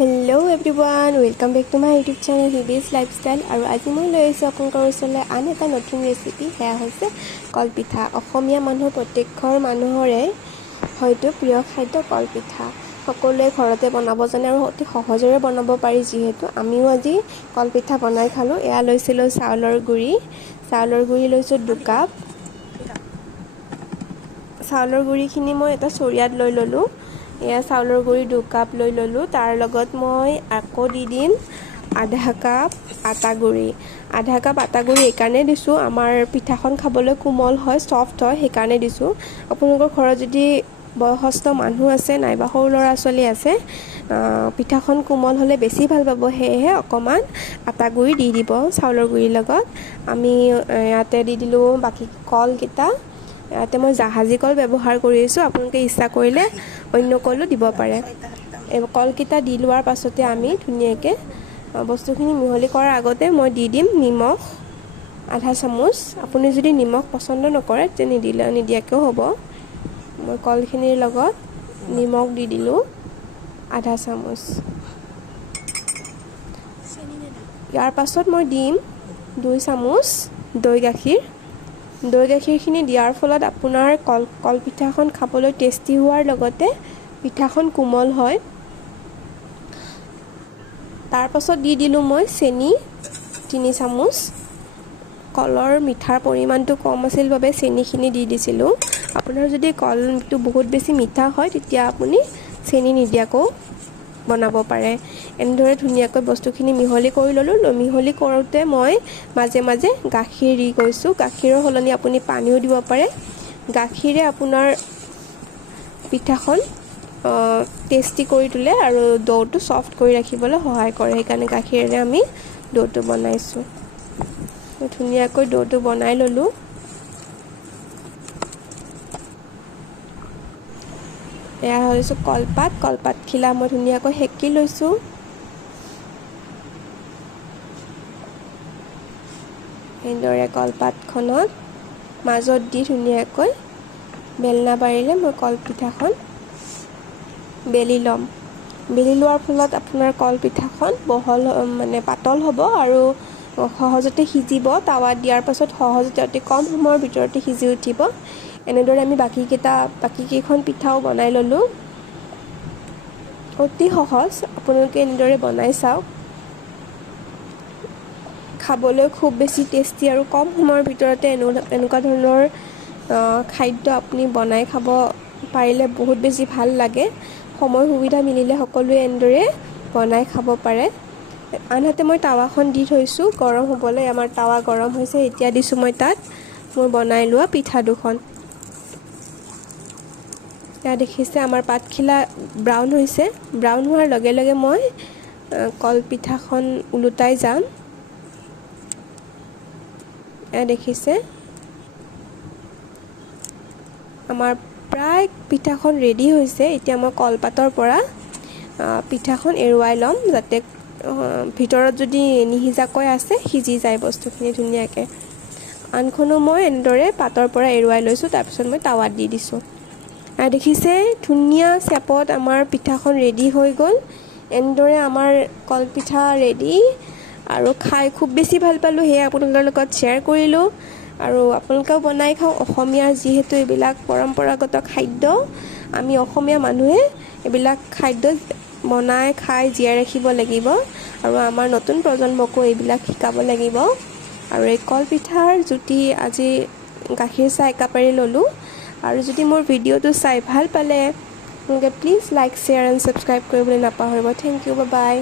hello everyone welcome back to my YouTube channel हिबीज lifestyle और आज मैं লৈ আহিছোঁ আপোনালোকৰ ওচৰলৈ আন এটা নতুন ৰেচিপি সেয়া হৈছে কলপিঠা অসমীয়া প্ৰত্যেকঘৰ মানুহৰে হয়তো প্ৰিয় খাদ্য কলপিঠা সকলোৱে ঘৰতে বনাব জানে আৰু অতি সহজৰে বনাব পাৰি যিহেতু আমিও আজি কলপিঠা বনাই খালো এয়া লৈছিলোঁ চাউলৰ গুড়ি লৈছোঁ 2 কাপ চাউলৰ গুড়িখিনি মই এটা চৰিয়াত লৈ ললোঁ এয়া চাউলৰ গুড়ি 2 কাপ লৈ ললোঁ তাৰ লগত মই আকৌ দি দিম আধা কাপ আটা গুড়ি এই কাৰণে দিছোঁ আমাৰ পিঠাখন খাবলৈ কোমল হয় সফট হয় সেই কাৰণে দিছোঁ আপোনালোকৰ ঘৰত যদি বয়সস্থ মানুহ আছে নাইবা সৰু ল'ৰা ছোৱালী আছে পিঠাখন কোমল হ'লে বেছি ভাল পাব সেয়েহে অকমান আটা গুড়ি দি দিব চাউলৰ গুড়িৰ লগত আমি ইয়াতে দি দিলোঁ বাকি কলকিটা ইয়াতে মই জাহাজী কল ব্যৱহাৰ কৰিছোঁ আপোনালোকে ইচ্ছা কৰিলে অন্য কলো দিব পাৰে এই কলকিটা দি লোৱাৰ পাছতে আমি ধুনীয়াকৈ বস্তুখিনি মিহলি কৰাৰ আগতে মই দি দিম নিমখ আধা চামুচ আপুনি যদি নিমখ পছন্দ নকৰে তেনে নিদিয়াকেও হ'ব মই কলখিনিৰ লগত নিমখ দি দিলোঁ আধা চামুচ ইয়াৰ পাছত মই দিম 2 চামুচ দৈ গাখীৰখিনি দিয়াৰ ফলত আপোনাৰ কলপিঠাখন খাবলৈ টেষ্টি হোৱাৰ লগতে পিঠাখন কোমল হয় তাৰ পাছত দি দিলোঁ মই চেনি 3 চামুচ কলৰ মিঠাৰ পৰিমাণটো কম আছিল বাবে চেনিখিনি দি দিছিলোঁ আপোনাৰ যদি কলটো বহুত বেছি মিঠা হয় তেতিয়া আপুনি চেনি নিদিয়াকৈ বনাব পাৰে এনেদৰে ধুনীয়াকৈ বস্তুখিনি মিহলি কৰি ললোঁ মিহলি কৰোঁতে মই মাজে মাজে গাখীৰ দি গৈছোঁ গাখীৰৰ সলনি আপুনি পানীও দিব পাৰে গাখীৰে আপোনাৰ পিঠাখন টেষ্টি কৰি তোলে আৰু ডোটো সফট কৰি ৰাখিবলৈ সহায় কৰে সেইকাৰণে গাখীৰেৰে আমি ডোটো বনাইছোঁ ধুনীয়াকৈ ডোটো বনাই ললোঁ এয়া হৈছে কলপাতখিলা মই ধুনীয়াকৈ সেকি লৈছোঁ এনেদৰে কলপাতখনত মাজত দি ধুনীয়াকৈ বেলনা বাৰিলে মই কলপিঠাখন বেলি ল'ম বেলি লোৱাৰ ফলত আপোনাৰ কলপিঠাখন বহল মানে পাতল হ'ব আৰু সহজতে সিজিব তাৱাত দিয়াৰ পাছত সহজতে অতি কম সময়ৰ ভিতৰতে সিজি উঠিব এনেদৰে আমি বাকীকেইখন পিঠাও বনাই ললোঁ অতি সহজ আপোনালোকে এনেদৰে বনাই চাওক খাবলৈ খুব বেছি টেষ্টি আৰু কম সময়ৰ ভিতৰতে এনেকুৱা ধৰণৰ খাদ্য আপুনি বনাই খাব পাৰিলে বহুত বেছি ভাল লাগে সময় সুবিধা মিলিলে সকলোৱে এনেদৰে বনাই খাব পাৰে আনহাতে মই তাৱাখন দি থৈছোঁ গৰম হ'বলৈ আমাৰ তাৱা গৰম হৈছে এতিয়া দিছোঁ মই তাত মোৰ বনাই লোৱা পিঠা দুখন এতিয়া দেখিছে আমাৰ পাতখিলা ব্ৰাউন হৈছে ব্ৰাউন হোৱাৰ লগে লগে মই কলপিঠাখন উলুটাই যাম এয়া দেখিছে আমাৰ প্ৰায় পিঠাখন ৰেডি হৈছে এতিয়া মই কলপাতৰ পৰা পিঠাখন এৰুৱাই ল'ম যাতে ভিতৰত যদি নিহিজাকৈ আছে সিজি যায় বস্তুখিনি ধুনীয়াকৈ আনখনো মই এনেদৰে পাতৰ পৰা এৰুৱাই লৈছোঁ তাৰপিছত মই তাৱাত দি দিছোঁ দেখিছে ধুনীয়া চেপত আমাৰ পিঠাখন ৰেডি হৈ গ'ল এনেদৰে আমাৰ কলপিঠা ৰেডি আৰু খাই খুব বেছি ভাল পালোঁ সেয়া আপোনালোকৰ লগত শ্বেয়াৰ কৰিলোঁ আৰু আপোনালোকেও বনাই খাওক অসমীয়াৰ যিহেতু এইবিলাক পৰম্পৰাগত খাদ্য আমি অসমীয়া মানুহে এইবিলাক খাদ্য বনাই খাই জীয়াই ৰাখিব লাগিব আৰু আমাৰ নতুন প্ৰজন্মকো এইবিলাক শিকাব লাগিব আৰু এই কলপিঠাৰ জুতি আজি গাখীৰ চাহ একাপাৰি ল'লোঁ আৰু যদি মোৰ ভিডিঅ'টো চাই ভাল পালে আপোনালোকে please like share and subscribe কৰিবলৈ নাপাহৰিব থেংক ইউ বাই